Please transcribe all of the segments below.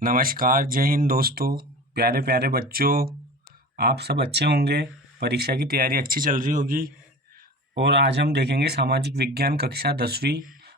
नमस्कार, जय हिंद दोस्तों। प्यारे प्यारे बच्चों, आप सब अच्छे होंगे। परीक्षा की तैयारी अच्छी चल रही होगी। और आज हम देखेंगे सामाजिक विज्ञान कक्षा 10वीं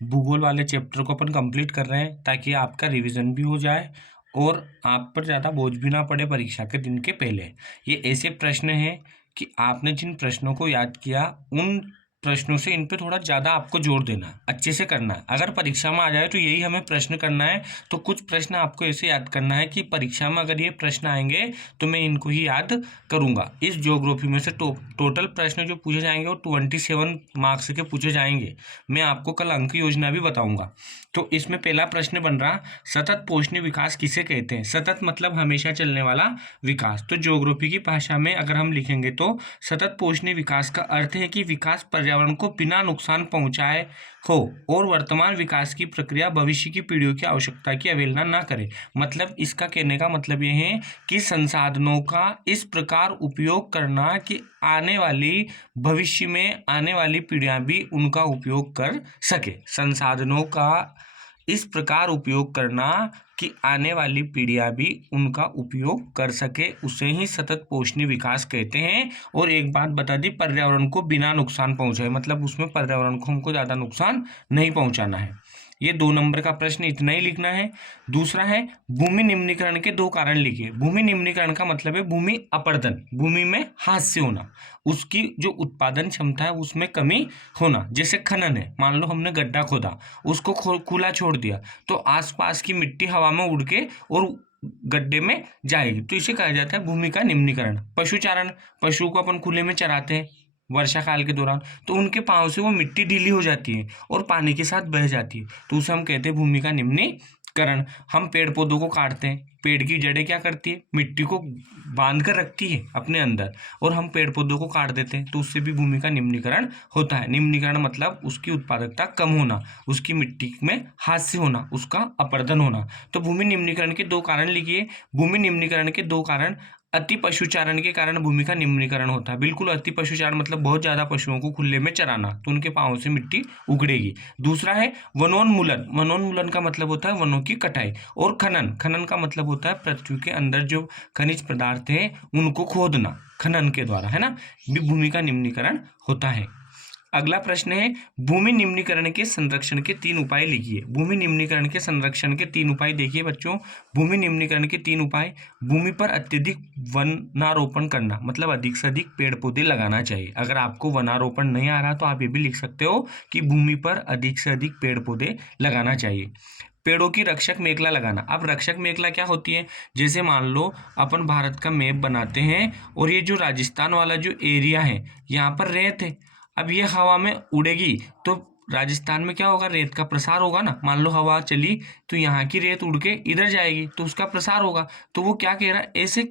भूगोल वाले चैप्टर को अपन कंप्लीट कर रहे हैं, ताकि आपका रिवीजन भी हो जाए और आप पर ज़्यादा बोझ भी ना पड़े परीक्षा के दिन के पहले। ये ऐसे प्रश्न हैं कि आपने जिन प्रश्नों को याद किया उन प्रश्नों से इन पे थोड़ा ज़्यादा आपको जोर देना, अच्छे से करना है। अगर परीक्षा में आ जाए तो यही हमें प्रश्न करना है। तो कुछ प्रश्न आपको ऐसे याद करना है कि परीक्षा में अगर ये प्रश्न आएंगे तो मैं इनको ही याद करूंगा। इस ज्योग्राफी में से टोटल प्रश्न जो पूछे जाएंगे वो 27 मार्क्स के पूछे जाएंगे। मैं आपको कल अंक योजना भी बताऊंगा। तो इसमें पहला प्रश्न बन रहा, सतत पोषणीय विकास किसे कहते हैं। सतत मतलब हमेशा चलने वाला विकास। तो ज्योग्राफी की भाषा में अगर हम लिखेंगे तो सतत पोषणीय विकास का अर्थ है कि विकास पर्यावरण को बिना नुकसान पहुंचाए हो और वर्तमान विकास की प्रक्रिया भविष्य की पीढ़ियों की आवश्यकता की अवहेलना ना करे। मतलब इसका कहने का मतलब ये है कि संसाधनों का इस प्रकार उपयोग करना कि आने वाली भविष्य में आने वाली पीढ़ियां भी उनका उपयोग कर सके। संसाधनों का इस प्रकार उपयोग करना कि आने वाली पीढ़ियां भी उनका उपयोग कर सके, उसे ही सतत पोषणीय विकास कहते हैं। और एक बात बता दी, पर्यावरण को बिना नुकसान पहुंचाए, मतलब उसमें पर्यावरण को हमको ज़्यादा नुकसान नहीं पहुंचाना है। ये 2 नंबर का प्रश्न इतना ही लिखना है। दूसरा है भूमि निम्नीकरण के 2 कारण लिखिए। भूमि निम्नीकरण का मतलब है भूमि अपरदन, भूमि में हाथ से होना, उसकी जो उत्पादन क्षमता है उसमें कमी होना। जैसे खनन है, मान लो हमने गड्ढा खोदा, उसको खुला छोड़ दिया तो आसपास की मिट्टी हवा में उड़ के और गड्ढे में जाएगी, तो इसे कहा जाता है भूमि का निम्नीकरण। पशुचारण, पशु को अपन खुले में चराते हैं वर्षा काल के दौरान, तो उनके पाँव से वो मिट्टी ढीली हो जाती है और पानी के साथ बह जाती है, तो उसे हम कहते हैं भूमि का निम्नीकरण। हम पेड़ पौधों को काटते हैं, पेड़ की जड़ें क्या करती है, मिट्टी को बांध कर रखती है अपने अंदर, और हम पेड़ पौधों को काट देते हैं, तो उससे भी भूमि का निम्नीकरण होता है। निम्नीकरण मतलब उसकी उत्पादकता कम होना, उसकी मिट्टी में हाथ से होना, उसका अपरदन होना। तो भूमि निम्नीकरण के 2 कारण लिखिए। भूमि निम्नीकरण के 2 कारण, अति पशुचारण के कारण भूमि का निम्नीकरण होता है। बिल्कुल, अति पशुचारण मतलब बहुत ज्यादा पशुओं को खुले में चराना, तो उनके पाँव से मिट्टी उगड़ेगी। दूसरा है वनोन्मूलन। वनोन्मूलन का मतलब होता है वनों की कटाई। और खनन, खनन का मतलब होता है पृथ्वी के अंदर जो खनिज पदार्थ है उनको खोदना खनन के द्वारा, है ना, भी भूमि का निम्नीकरण होता है। अगला प्रश्न है भूमि निम्नीकरण के संरक्षण के 3 उपाय लिखिए। भूमि निम्नीकरण के संरक्षण के 3 उपाय देखिए बच्चों। भूमि निम्नीकरण के 3 उपाय, भूमि पर अत्यधिक वनारोपण करना, मतलब अधिक से अधिक पेड़ पौधे लगाना चाहिए। अगर आपको वनारोपण नहीं आ रहा तो आप ये भी लिख सकते हो कि भूमि पर अधिक से अधिक पेड़ पौधे लगाना चाहिए। पेड़ों की रक्षक मेखला लगाना। अब रक्षक मेखला क्या होती है, जैसे मान लो अपन भारत का मैप बनाते हैं और ये जो राजस्थान वाला जो एरिया है यहाँ पर रेत है, अब ये हवा में उड़ेगी तो राजस्थान में क्या होगा, रेत का प्रसार होगा ना। मान लो हवा चली तो यहाँ की रेत उड़ के इधर जाएगी तो उसका प्रसार होगा। तो वो क्या कह रहा है, ऐसे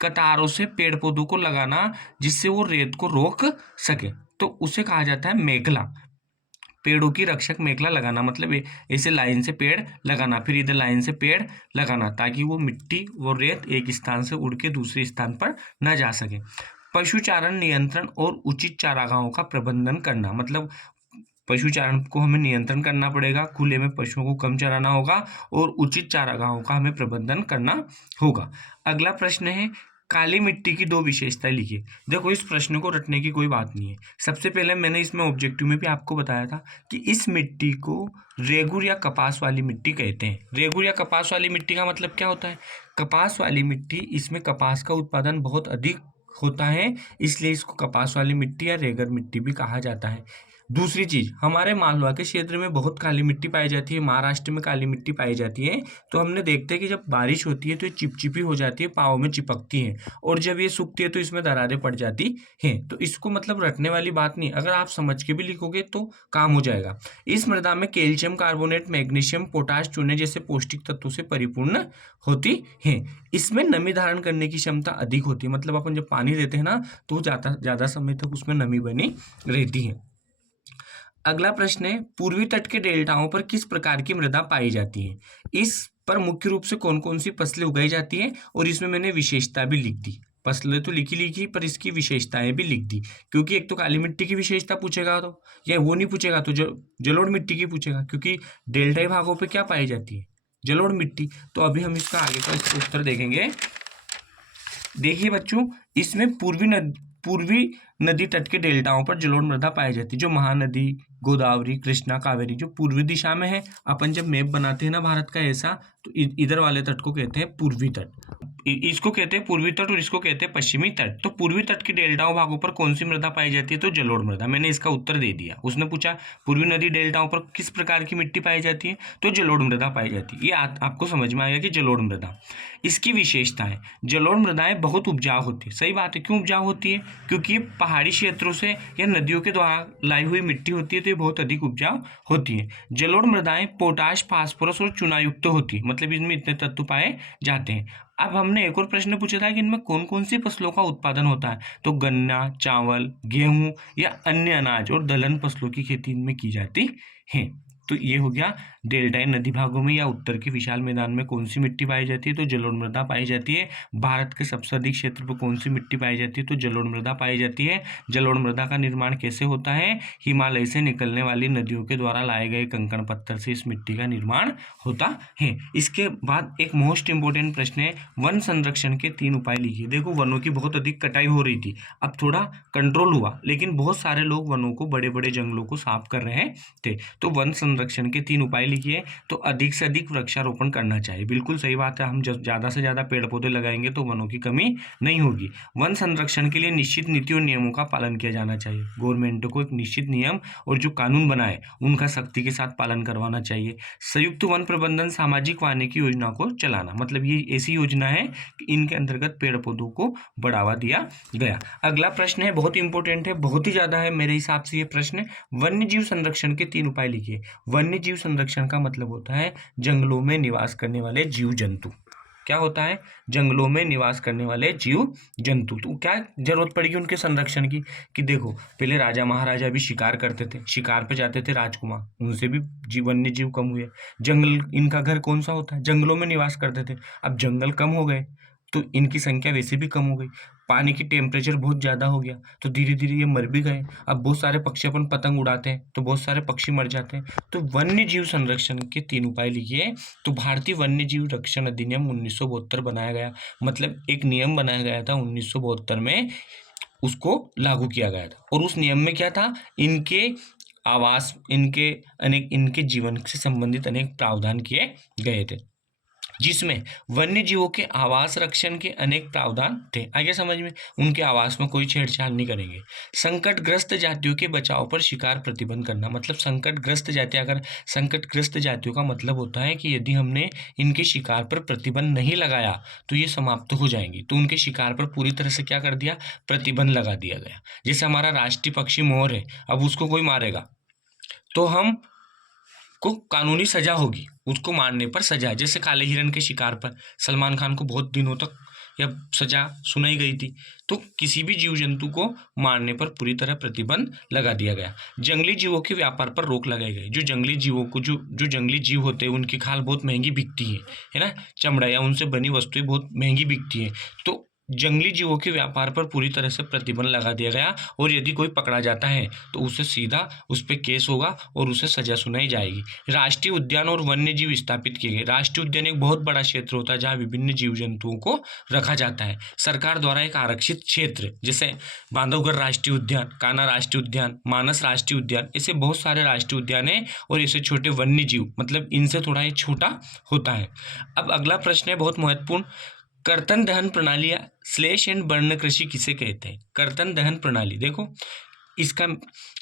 कतारों से पेड़ पौधों को लगाना जिससे वो रेत को रोक सके, तो उसे कहा जाता है मेखला। पेड़ों की रक्षक मेखला लगाना मतलब ऐसे लाइन से पेड़ लगाना, फिर इधर लाइन से पेड़ लगाना, ताकि वो मिट्टी वो रेत एक स्थान से उड़ के दूसरे स्थान पर न जा सके। पशुचारण नियंत्रण और उचित चारागाहों का प्रबंधन करना, मतलब पशुचारण को हमें नियंत्रण करना पड़ेगा, खुले में पशुओं को कम चराना होगा और उचित चारागाहों का हमें प्रबंधन करना होगा। अगला प्रश्न है काली मिट्टी की 2 विशेषताएं लिखिए। देखो, इस प्रश्न को रटने की कोई बात नहीं है। सबसे पहले मैंने इसमें ऑब्जेक्टिव में भी आपको बताया था कि इस मिट्टी को रेगुर या कपास वाली मिट्टी कहते हैं। रेगुर या कपास वाली मिट्टी का मतलब क्या होता है, कपास वाली मिट्टी, इसमें कपास का उत्पादन बहुत अधिक होता है, इसलिए इसको कपास वाली मिट्टी या रेगर मिट्टी भी कहा जाता है। दूसरी चीज, हमारे मालवा के क्षेत्र में बहुत काली मिट्टी पाई जाती है, महाराष्ट्र में काली मिट्टी पाई जाती है। तो हमने देखते हैं कि जब बारिश होती है तो ये चिपचिपी हो जाती है, पाँव में चिपकती है, और जब ये सूखती है तो इसमें दरारें पड़ जाती हैं। तो इसको मतलब रटने वाली बात नहीं, अगर आप समझ के भी लिखोगे तो काम हो जाएगा। इस मृदा में कैल्शियम कार्बोनेट, मैग्नीशियम, पोटाश, चूने जैसे पौष्टिक तत्वों से परिपूर्ण होती है। इसमें नमी धारण करने की क्षमता अधिक होती है, मतलब अपन जब पानी देते हैं ना तो ज्यादा समय तक उसमें नमी बनी रहती है। अगला प्रश्न है पूर्वी तट के डेल्टाओं पर किस प्रकार की मृदा पाई जाती है। इस पर मुख्य रूप से कौन कौन सी फसलें उगाई जाती हैं, और इसमें मैंने विशेषता भी लिख दी। फसलें तो लिखी पर इसकी विशेषताएं भी लिख दी, क्योंकि एक तो काली मिट्टी की विशेषता पूछेगा तो, या वो नहीं पूछेगा तो जलोढ़ मिट्टी की पूछेगा, क्योंकि डेल्टाई भागों पे क्या पाई जाती है, जलोढ़ मिट्टी। तो अभी हम इसका आगे का इसका उत्तर देखेंगे। देखिए बच्चों, इसमें पूर्वी नदी तट के डेल्टाओं पर जलोढ़ मृदा पाई जाती है, जो महानदी, गोदावरी, कृष्णा, कावेरी जो पूर्वी दिशा में है। अपन जब मैप बनाते हैं ना भारत का ऐसा, तो इधर वाले तट को कहते हैं पूर्वी तट, इसको कहते हैं पूर्वी तट और इसको कहते हैं पश्चिमी तट। तो पूर्वी तट के डेल्टाओं भागों पर कौन सी मृदा पाई जाती है? तो जलोढ़ मृदा। मैंने इसका उत्तर दे दिया। उसने पूछा पूर्वी नदी डेल्टाओं पर किस प्रकार की मिट्टी पाई जाती है? तो जलोढ़ मृदा पाई जाती है। ये आपको समझ में आएगा कि जलोढ़ मृदा। इसकी विशेषता है, जलोढ़ मृदाएं बहुत उपजाऊ होती है। सही बात है। क्यों उपजाऊ होती है? क्योंकि ये पहाड़ी क्षेत्रों से या नदियों के द्वारा लाई हुई मिट्टी होती है, तो ये बहुत अधिक उपजाऊ होती है। जलोढ़ मृदाएं पोटाश, फास्फोरस और चुनायुक्त होती है, मतलब इनमें इतने तत्व पाए जाते हैं। अब हमने एक और प्रश्न पूछा था कि इनमें कौन कौन सी फसलों का उत्पादन होता है? तो गन्ना, चावल, गेहूं या अन्य अनाज और दलहन फसलों की खेती इनमें की जाती है। तो ये हो गया डेल्टाई नदी भागों में या उत्तर के विशाल मैदान में कौन सी मिट्टी पाई जाती है? तो जलोढ़ मृदा पाई जाती है। भारत के सबसे अधिक क्षेत्र पर कौन सी मिट्टी पाई जाती है? तो जलोढ़ मृदा पाई जाती है। जलोढ़ मृदा का निर्माण कैसे होता है? हिमालय से निकलने वाली नदियों के द्वारा लाए गए कंकड़ पत्थर से इस मिट्टी का निर्माण होता है। इसके बाद एक मोस्ट इंपोर्टेंट प्रश्न है, वन संरक्षण के 3 उपाय लिखिए। देखो, वनों की बहुत अधिक कटाई हो रही थी, अब थोड़ा कंट्रोल हुआ, लेकिन बहुत सारे लोग वनों को, बड़े बड़े जंगलों को साफ कर रहे थे। तो वन संरक्षण के 3 उपाय लिखिए। तो अधिक से अधिक वृक्षारोपण करना चाहिए। बिल्कुल सही बात है। हम जब ज़्यादा से ज़्यादा पेड़ पौधे लगाएंगे तो वनों की कमी नहीं होगी। वन संरक्षण के लिए निश्चित नीति और नियमों का पालन किया जाना चाहिए। गवर्नमेंट को एक निश्चित नियम और जो कानून बनाए उनका सख्ती के साथ पालन करवाना चाहिए। संयुक्त वन प्रबंधन सामाजिक वानिकी योजना को चलाना, मतलब ये ऐसी योजना है कि इनके अंतर्गत पेड़ पौधों को बढ़ावा दिया गया। अगला प्रश्न है, बहुत इंपॉर्टेंट है, बहुत ही ज़्यादा है मेरे हिसाब से ये प्रश्न। वन्य जीव संरक्षण के 3 उपाय लिखिए। वन्य जीव संरक्षण का मतलब होता है जंगलों में निवास करने वाले जीव जंतु। क्या होता है? जंगलों में निवास करने वाले जीव जंतु। तो क्या जरूरत पड़ेगी उनके संरक्षण की? कि देखो, पहले राजा महाराजा भी शिकार करते थे, शिकार पे जाते थे राजकुमार, उनसे भी वन्य जीव कम हुए। जंगल, इनका घर कौन सा होता है? जंगलों में निवास करते थे। अब जंगल कम हो गए तो इनकी संख्या वैसे भी कम हो गई। पानी की टेम्परेचर बहुत ज़्यादा हो गया तो धीरे धीरे ये मर भी गए। अब बहुत सारे पक्षी, अपन पतंग उड़ाते हैं तो बहुत सारे पक्षी मर जाते हैं। तो वन्य जीव संरक्षण के 3 उपाय लिखिए। तो भारतीय वन्य जीव रक्षण अधिनियम 1972 बनाया गया, मतलब एक नियम बनाया गया था 1972 में, उसको लागू किया गया था। और उस नियम में क्या था? इनके आवास, इनके जीवन से संबंधित अनेक प्रावधान किए गए थे, जिसमें वन्य जीवों के आवास रक्षण के अनेक प्रावधान थे। आगे समझ में, उनके आवास में कोई छेड़छाड़ नहीं करेंगे। संकटग्रस्त जातियों के बचाव पर शिकार प्रतिबंध करना, मतलब संकटग्रस्त जातियां, अगर संकटग्रस्त जातियों का मतलब होता है कि यदि हमने इनके शिकार पर प्रतिबंध नहीं लगाया तो ये समाप्त हो जाएंगी। तो उनके शिकार पर पूरी तरह से क्या कर दिया? प्रतिबंध लगा दिया गया। जैसे हमारा राष्ट्रीय पक्षी मोर है, अब उसको कोई मारेगा तो हम को कानूनी सजा होगी, उसको मारने पर सजा। जैसे काले हिरण के शिकार पर सलमान खान को बहुत दिनों तक यह सजा सुनाई गई थी। तो किसी भी जीव जंतु को मारने पर पूरी तरह प्रतिबंध लगा दिया गया। जंगली जीवों के व्यापार पर रोक लगाई गई। जो जंगली जीवों को, जो जंगली जीव होते हैं उनकी खाल बहुत महंगी बिकती है ना, चमड़ा या उनसे बनी वस्तुएं बहुत महंगी बिकती है। तो जंगली जीवों के व्यापार पर पूरी तरह से प्रतिबंध लगा दिया गया। और यदि कोई पकड़ा जाता है तो उसे सीधा उस पर केस होगा और उसे सजा सुनाई जाएगी। राष्ट्रीय उद्यान और वन्य जीव स्थापित किए गए। राष्ट्रीय उद्यान एक बहुत बड़ा क्षेत्र होता है जहाँ विभिन्न जीव जंतुओं को रखा जाता है। सरकार द्वारा एक आरक्षित क्षेत्र, जैसे बांधवगढ़ राष्ट्रीय उद्यान, कान्हा राष्ट्रीय उद्यान, मानस राष्ट्रीय उद्यान, ऐसे बहुत सारे राष्ट्रीय उद्यान हैं। और ऐसे छोटे वन्य जीव, मतलब इनसे थोड़ा ये छोटा होता है। अब अगला प्रश्न है बहुत महत्वपूर्ण, कर्तन दहन प्रणाली या स्लैश एंड बर्न कृषि किसे कहते हैं? कर्तन दहन प्रणाली, देखो इसका,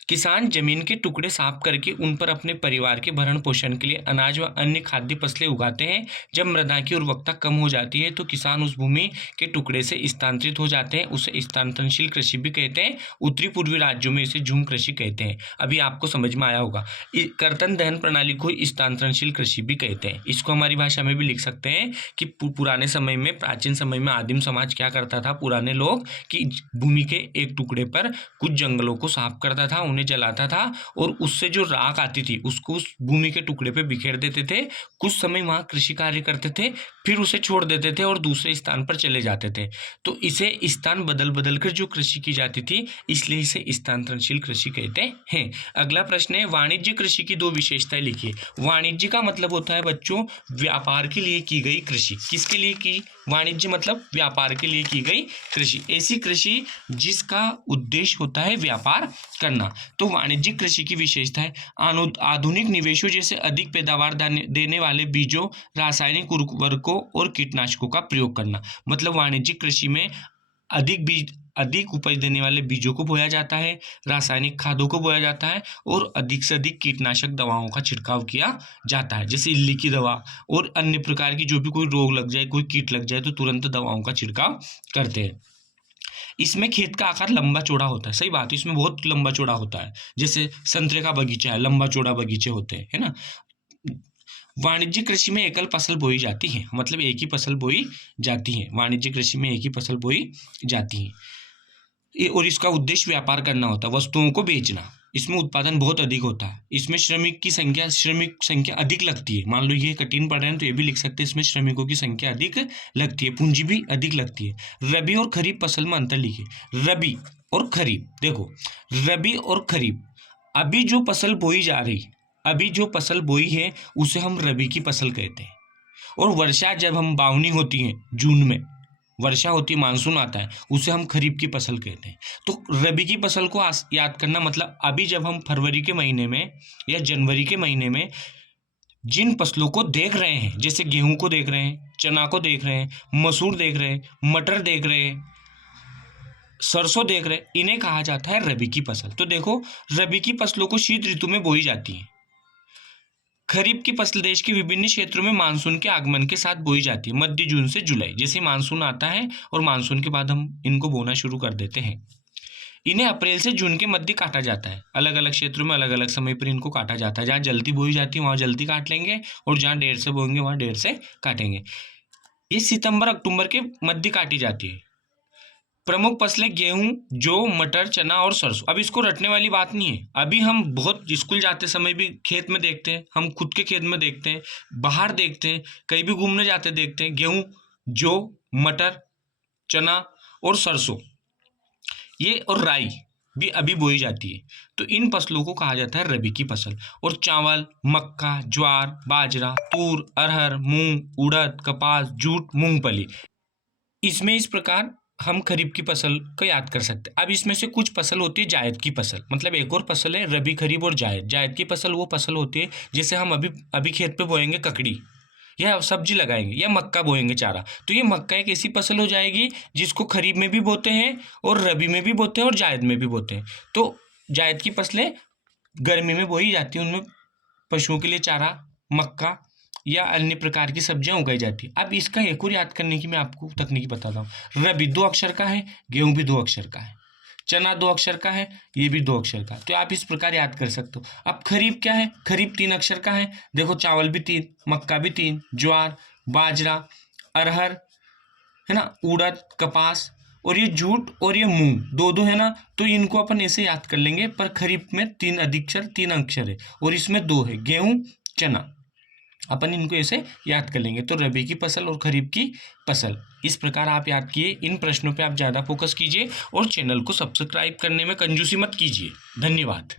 किसान जमीन के टुकड़े साफ करके उन पर अपने परिवार के भरण पोषण के लिए अनाज व अन्य खाद्य फसलें उगाते हैं। जब मृदा की उर्वरकता कम हो जाती है तो किसान उस भूमि के टुकड़े से स्थानांतरित हो जाते हैं, उसे स्थानांतरणशील कृषि भी कहते हैं। उत्तरी पूर्वी राज्यों में इसे झूम कृषि कहते हैं। अभी आपको समझ में आया होगा। कर्तन दहन प्रणाली को स्थानांतरणशील कृषि भी कहते हैं। इसको हमारी भाषा में भी लिख सकते हैं कि पुराने समय में, प्राचीन समय में आदिम समाज क्या करता था, पुराने लोग, कि भूमि के एक टुकड़े पर कुछ जंगलों को साफ करता था, उन्हें जलाता था और उससे जो राख आती थी उसको उस भूमि के टुकड़े पे बिखेर देते थे। कुछ समय वहाँ कृषि कार्य करते थे, फिर उसे छोड़ देते थे और दूसरे स्थान पर चले जाते थे। तो इसे स्थान बदल बदल कर जो कृषि की जाती थी, इसलिए इसे स्थानांतरणशील कृषि कहते हैं। अगला प्रश्न है, वाणिज्य कृषि की दो विशेषताएं लिखिए। वाणिज्य का मतलब होता है बच्चों व्यापार के लिए की गई कृषि। किसके लिए की? वाणिज्य मतलब व्यापार के लिए की गई कृषि, ऐसी कृषि जिसका उद्देश्य होता है व्यापार करना। तो वाणिज्यिक कृषि की विशेषता है आधुनिक निवेशों जैसे अधिक पैदावार देने वाले बीजों, रासायनिक उर्वरकों और कीटनाशकों का प्रयोग करना। मतलब वाणिज्यिक कृषि में अधिक उपज देने वाले बीजों को बोया जाता है, रासायनिक खादों को बोया जाता है और अधिक से अधिक कीटनाशक दवाओं का छिड़काव किया जाता है, जैसे इल्ली की दवा और अन्य प्रकार की जो भी कोई रोग लग जाए, कोई कीट लग जाए तो तुरंत दवाओं का छिड़काव करते हैं। इसमें खेत का आकार लंबा चौड़ा होता है, सही बात है, इसमें बहुत लंबा चौड़ा होता है, जैसे संतरे का बगीचा है, लंबा चौड़ा बगीचे होते हैं, है ना। वाणिज्यिक कृषि में एकल फसल बोई जाती है, मतलब एक ही फसल बोई जाती है। वाणिज्यिक कृषि में एक ही फसल बोई जाती है और इसका उद्देश्य व्यापार करना होता है, वस्तुओं को बेचना। इसमें उत्पादन बहुत अधिक होता है। इसमें श्रमिक संख्या अधिक लगती है। मान लो ये कठिन पढ़ रहे हैं तो ये भी लिख सकते हैं, इसमें श्रमिकों की संख्या अधिक लगती है, पूंजी भी अधिक लगती है। रबी और खरीफ फसल में अंतर लिखिए। रबी और खरीफ, देखो रबी और खरीफ, अभी जो फसल बोई जा रही, अभी जो फसल बोई है उसे हम रबी की फसल कहते हैं। और वर्षा जब हम बावनी होती है, जून में वर्षा होती है, मानसून आता है, उसे हम खरीफ की फसल कहते हैं। तो रबी की फसल को याद करना, मतलब अभी जब हम फरवरी के महीने में या जनवरी के महीने में जिन फसलों को देख रहे हैं, जैसे गेहूं को देख रहे हैं, चना को देख रहे हैं, मसूर देख रहे हैं, मटर देख रहे हैं, सरसों देख रहे हैं, इन्हें कहा जाता है रबी की फसल। तो देखो रबी की फसलों को शीत ऋतु में बोई जाती है। खरीफ की फसल देश के विभिन्न क्षेत्रों में मानसून के आगमन के साथ बोई जाती है, मध्य जून से जुलाई। जैसे मानसून आता है और मानसून के बाद हम इनको बोना शुरू कर देते हैं। इन्हें अप्रैल से जून के मध्य काटा जाता है। अलग अलग क्षेत्रों में अलग अलग समय पर इनको काटा जाता है। जहाँ जल्दी बोई जाती है वहाँ जल्दी काट लेंगे और जहाँ देर से बोएंगे वहाँ देर से काटेंगे। ये सितंबर अक्टूबर के मध्य काटी जाती है। प्रमुख फसलें गेहूं, जौ, मटर, चना और सरसों। अब इसको रटने वाली बात नहीं है। अभी हम बहुत स्कूल जाते समय भी खेत में देखते हैं, हम खुद के खेत में देखते हैं, बाहर देखते हैं, कहीं भी घूमने जाते देखते हैं, गेहूं, जौ, मटर, चना और सरसों, ये और राई भी अभी बोई जाती है। तो इन फसलों को कहा जाता है रबी की फसल। और चावल, मक्का, ज्वार, बाजरा, तूर, अरहर, मूंग, उड़द, कपास, जूट, मूंगफली, इसमें इस प्रकार हम खरीफ की फसल को याद कर सकते हैं। अब इसमें से कुछ फसल होती है जायद की फसल, मतलब एक और फसल है रबी, खरीफ और जायद। जायद की फसल वो फसल होती है जैसे हम अभी खेत पे बोएंगे ककड़ी या सब्जी लगाएंगे या मक्का बोएंगे चारा, तो ये मक्का एक ऐसी फसल हो जाएगी जिसको खरीफ में भी बोते हैं और रबी में भी बोते हैं और जायद में भी बोते हैं। तो जायद की फसलें गर्मी में बोई जाती हैं, उनमें पशुओं के लिए चारा, मक्का या अन्य प्रकार की सब्जियां उगाई जाती है। अब इसका एक और याद करने की मैं आपको तकनीक बताता हूँ। रबी 2 अक्षर का है, गेहूं भी 2 अक्षर का है, चना 2 अक्षर का है, ये भी 2 अक्षर का, तो आप इस प्रकार याद कर सकते हो। अब खरीफ क्या है? खरीफ 3 अक्षर का है। देखो चावल भी 3, मक्का भी 3, ज्वार, बाजरा, अरहर, है ना, उड़द, कपास और ये जूट और ये मूंग, 2-2 है ना, तो इनको अपन ऐसे याद कर लेंगे। पर खरीफ में 3 अक्षर है और इसमें 2 है, गेहूं, चना, अपन इनको ऐसे याद कर लेंगे। तो रबी की फसल और खरीफ की फसल, इस प्रकार आप याद किए। इन प्रश्नों पे आप ज़्यादा फोकस कीजिए और चैनल को सब्सक्राइब करने में कंजूसी मत कीजिए। धन्यवाद।